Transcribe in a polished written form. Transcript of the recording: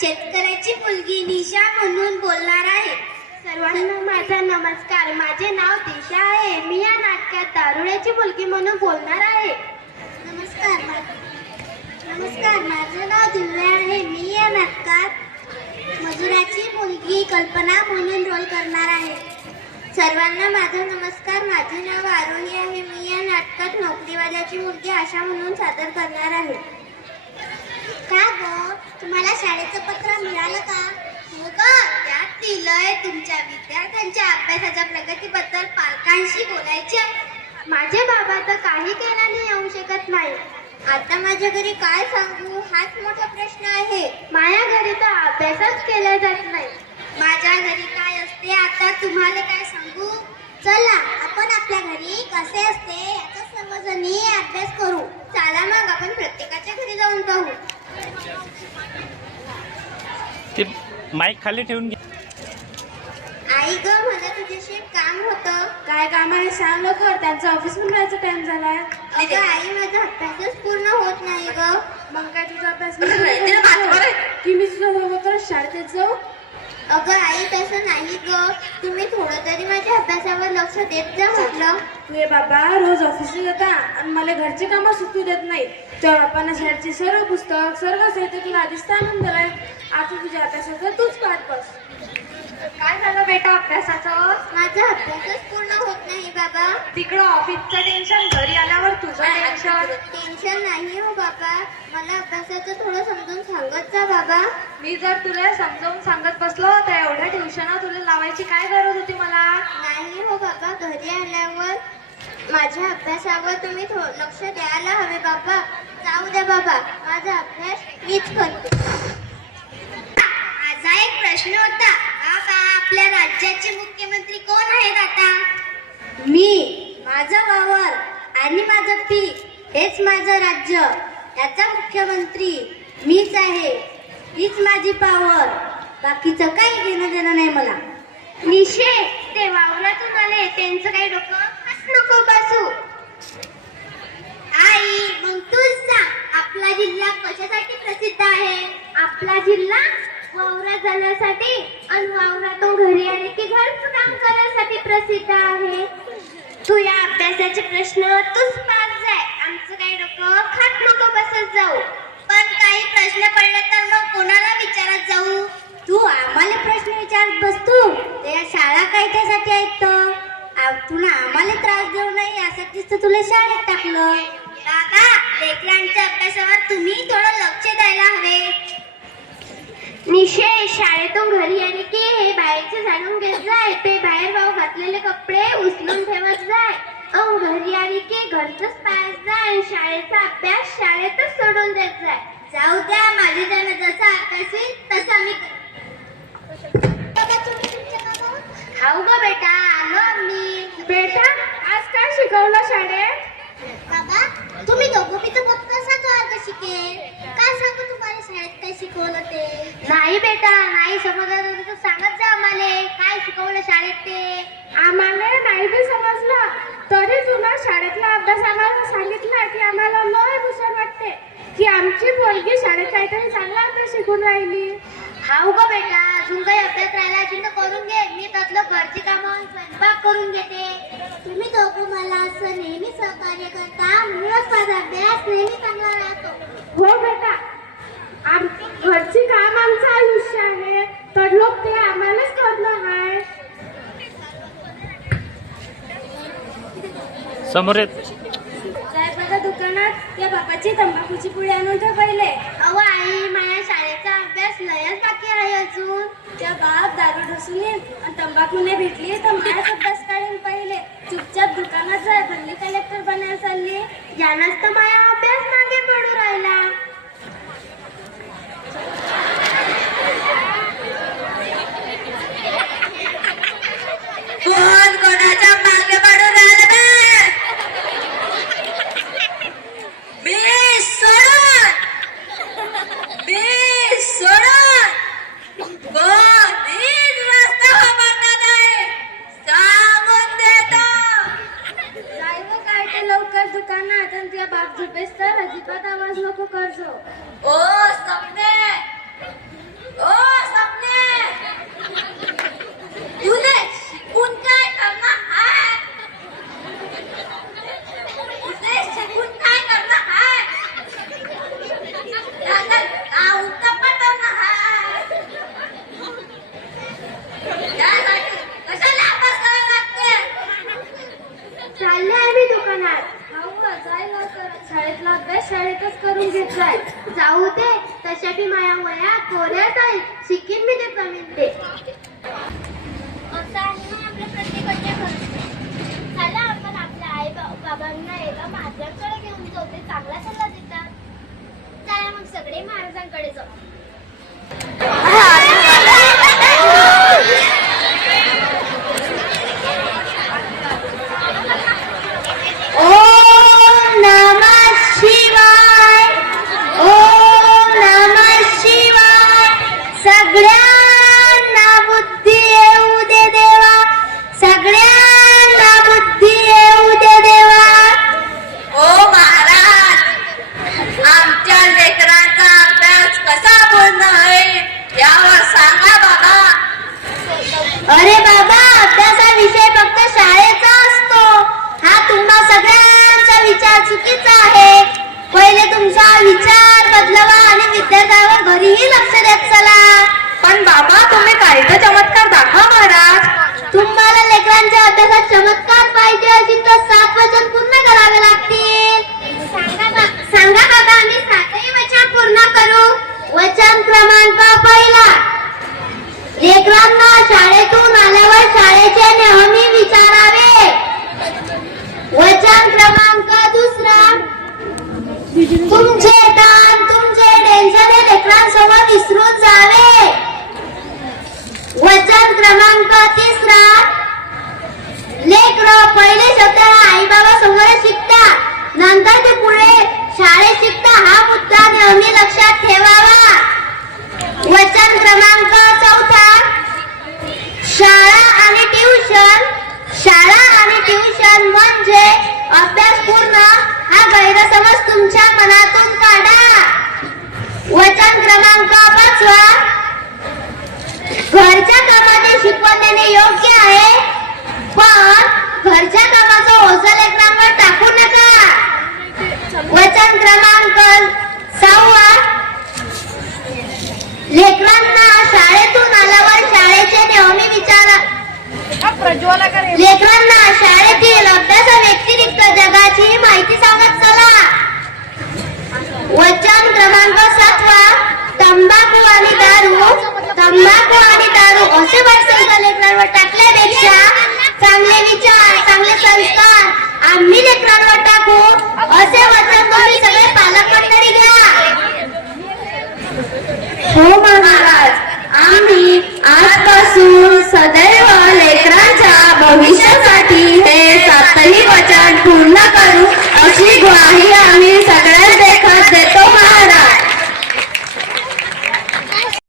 शेतकऱ्याची मुलगी निशा म्हणून बोलणार आहे. सर्वांना माझा नमस्कार. माझे नाव दिशा आहे. मी या नाटकात दारुड्याची मुलगी म्हणून बोलणार आहे. नमस्कार, माझं नाव दिव्या आहे. मी या नाटकात मजुराची मुलगी कल्पना म्हणून रोल करणार आहे. सर्वांना माझा नमस्कार. माझे नाव आरोही आहे. मी या नाटकात नोकरीवाल्याची मुलगी आशा म्हणून सादर करणार आहे. का ग, तुम्हाला शाळेचं पत्र मिळालं का? हो ग, त्यात दिलंय तुमच्या विद्यार्थ्यांच्या अभ्यासाच्या प्रगतीबद्दल पालकांशी बोलायचे. माझे बाबा तर काही केल्याने येऊ शकत नाही. आता माझ्या घरी काय सांगू, हाच मोठा प्रश्न आहे. माझ्या घरी तर अभ्यासच केला जात नाही. माझ्या घरी काय असते आता तुम्हाला काय सांगू. चला आपण आपल्या घरी कसे असते याचा सर्वजणी अभ्यास करू. चला मग आपण प्रत्येकाच्या घरी जाऊन पाहू. ते माईक खाली ठेवून घे. आई ग, मला तुझ्याशी एक काम होतं. काय काम आहे सांग लवकर, त्यांचा ऑफिस मध्ये जायचा टाइम झालाय. अगं आई, माझा अभ्यासच पूर्ण होत नाही ग. मग काय तुझा अभ्यास की मी तुझ्या बरोबर शाळेत जाऊ? अगं आई, तसं नाही ग. तुम्ही थोडं तरी माझ्या अभ्यासावर लक्ष देत जा म्हटलं. तुझे बाबा रोज ऑफिसला जाता आणि मला घरचे कामं सुटू देत नाही. त्या बापांना शाळेचे सर्व पुस्तक सर्व साहित्य तुला आधीच आणून दिलाय. आता तुझ्या अभ्यासाचं तूच पाहत बस. काय झालं बेटा अभ्यासाचं? माझा अभ्यासच पूर्ण होत नाही बाबा. तिकडं ऑफिसचं टेन्शन, घरी आल्यावर तुझं टेन्शन. टेन्शन नाही हो बाबा, मला अभ्यासाचं थोडं समजून सांगत जा बाबा. मी जर तुला समजावून सांगत बसलो तर एवढ्या ट्युशना तुला लावायची काय गरज होती मला? नाही हो बाबा, घरी आल्यावर माझ्या अभ्यासावर तुम्ही लक्ष द्यायला हवे बाबा. जाऊ द्या बाबा, माझा अभ्यास मीच करते. माझा एक प्रश्न होता. बाबा, आपल्या राज्याचे मुख्यमंत्री कोण आहेत आता? मी, माझा वावर आणि माझं पीक हेच माझं राज्य. याचा मुख्यमंत्री मीच आहे. हीच माझी पावर. बाकीचं काही घेणं देणं नाही मला. निशे, ते वावरातून आले त्यांचं काही डोकं हात नको बसू. आई, मग तूच सांग, आपला जिल्हा कशासाठी प्रसिद्ध आहे? आपला जिल्हा वावरात जाण्यासाठी आणि वावरातून घरी आले की घरचं काम करण्यासाठी प्रसिद्ध आहे. तू या अभ्यासाचे प्रश्न तूच पास जाय. आमचं काही डोकं खात नको बसत जाऊ. पण काही प्रश्न पडले तर मग कोणाला विचारत जाऊ? तू आम्हाला प्रश्न विचारत बसतो. त्या शाळा काय त्यासाठी आहेत तर? तुला आम्हाला त्रास देऊ नये यासाठीच तर तुला शाळेत टाकलं. दादा, लेकरांच्या अभ्यासावर तुम्ही थोडं लक्ष द्यायला हवे. निशे, शाळेतून घरी आले की हे बाहेरचे जाणून घेत जाय. ते बाहेर भाऊ घातलेले कपडे उचलून ठेवत जाय. घरी आली की घरचंच पाहत जाय. शाळेचा अभ्यास शाळेतच सोडून देत जाय. जाऊ द्या, माझे त्याने जसा अभ्यास होईल तसा मी खाऊ ग बेटा, आलो मी. बेटा, आज काय शिकवलं शाळेत? बाबा, तुम्ही दोघं मी तर फक्त 7 वर्ग शिकेल. काय सांगू तुम्हाला शाळेत काय शिकवलं ते? नाही बेटा, नाही समजलं तर सांगत जा आम्हाला काय शिकवलं शाळेत ते. आम्हाला नाही ते समजलं तरी तुला शाळेतला अभ्यास आम्हाला सांगितला की आम्हाला लय हुशार वाटते की आमची मुलगी शाळेत काहीतरी चांगला अभ्यास शिकून राहिली. हाऊ ग बेटा, अजून काही अभ्यास राहिला असेल तर करून घे. मी त्यातलं घरची कामं स्वयंपाक करून घेते. तुम्ही दोघं मला असं नेहमी सहकार्य करता, म्हणूनच माझा अभ्यास नेहमी चांगला राहतो. हो बेटा, घरची काम आमचं आयुष्य आहे तर लोक ते आम्हालाच करणं आहे. समोर येत. साहेबाच्या दुकानात त्या बापाची तंबाखूची पुडी आणून ठेव पहिले. अहो आई, माझ्या शाळेचा अभ्यास लयच बाकी आहे अजून. त्या बाप दारू ढोसून येईल आणि तंबाखूने भेटली तर माझ्याच अभ्यास काढेल पहिले. चुपचाप दुकानात जाय, भल्ली कलेक्टर बनायला चालली. यानंच तर माझा अभ्यास मागे पडू राहिला. कोण कोणाच्या मागे पडू राहिला बे? मी सोडून कोणीच रस्ता वापरणार नाही, सांगून देतो. जाय व काय ते लवकर दुकानात आणि त्या बाप झोपेस तर अजिबात आवाज नको करजो. ओ सपने, म्हणा. शाळेतला अभ्यास शाळेतच करून घेत जाय. जाऊ दे, तशा बी माया वया कोऱ्यात आहे. शिकीन मी ते कमी ते. असं आहे ना आपल्या प्रत्येकाच्या घरचं. चला आपण आपल्या आई बाबांना एका महाराजांकडे घेऊन जाऊ, ते चांगला सल्ला देतात. चला मग सगळे महाराजांकडे जाऊ. ओम नमः शिवाय. ओम नमः शिवाय. सगळ्यांना बुद्धी येऊ दे देवा. सगळ्यांना बुद्धी येऊ दे देवा. ओ महाराज, आमच्या लेकरांचा अभ्यास कसा पूर्ण होईल यावर सांगा बाबा. अरे बाबा, अभ्यासाविषय फक्त शाळेचा असतो. हा तुम्हा सगळ्यांचा विचार चुकीचा आहे. पहिले तुमचा विचार बदलवा आणि विद्यार्थ्यांवर घरीही लक्ष देत चला. पण बाबा, तुम्ही काही तर चमत्कार दाखवा महाराज. तुम्हाला लेकरांच्या अभ्यासात चमत्कार पाहिजे असेल तर 7 वचन पूर्ण करावे लागतील. सांगा बाबा, आम्ही 7ही वचन पूर्ण करू. वचन क्रमांक पहिला, लेकरांना शाळेतून आल्यावर शाळेचे नेहमी विचारावे. वचन क्रमांक दुसरा, तुमचे ताण तुमचे टेन्शन हे लेकरांसमोर विसरून जावे. वचन क्रमांक तिसरा, लेकरं पहिले शब्द हा आई बाबा समोर शिकता, नंतर ते पुढे शाळेत शिकता. हा मुद्दा नेहमी लक्षात ठेवावा. वचन क्रमांक चौथा, शाळा आणि ट्युशन. शाळा आणि ट्युशन म्हणजे अभ्यास पूर्ण हा गैरसमज तुमच्या मनातून काढा. वचन क्रमांक 5वा, घरच्या कामाने शिकवण देणे योग्य आहे, पण घरच्या कामाचं ओझं लेकरांवर टाकू नका. वचन क्रमांक 6वा, लेकरांना शाळेतून आल्यावर शाळेचे नेहमी विचारा. लेकरांना शाळेतील अभ्यासाव्यतिरिक्त जगाची माहिती सांगत चला. वचन क्रमांक 7वा, तंबाखू आणि दारू असे वाटतं लेकरांवर टाकल्यापेक्षा चांगले विचार चांगले संस्कार आम्ही लेकरांवर टाकू असे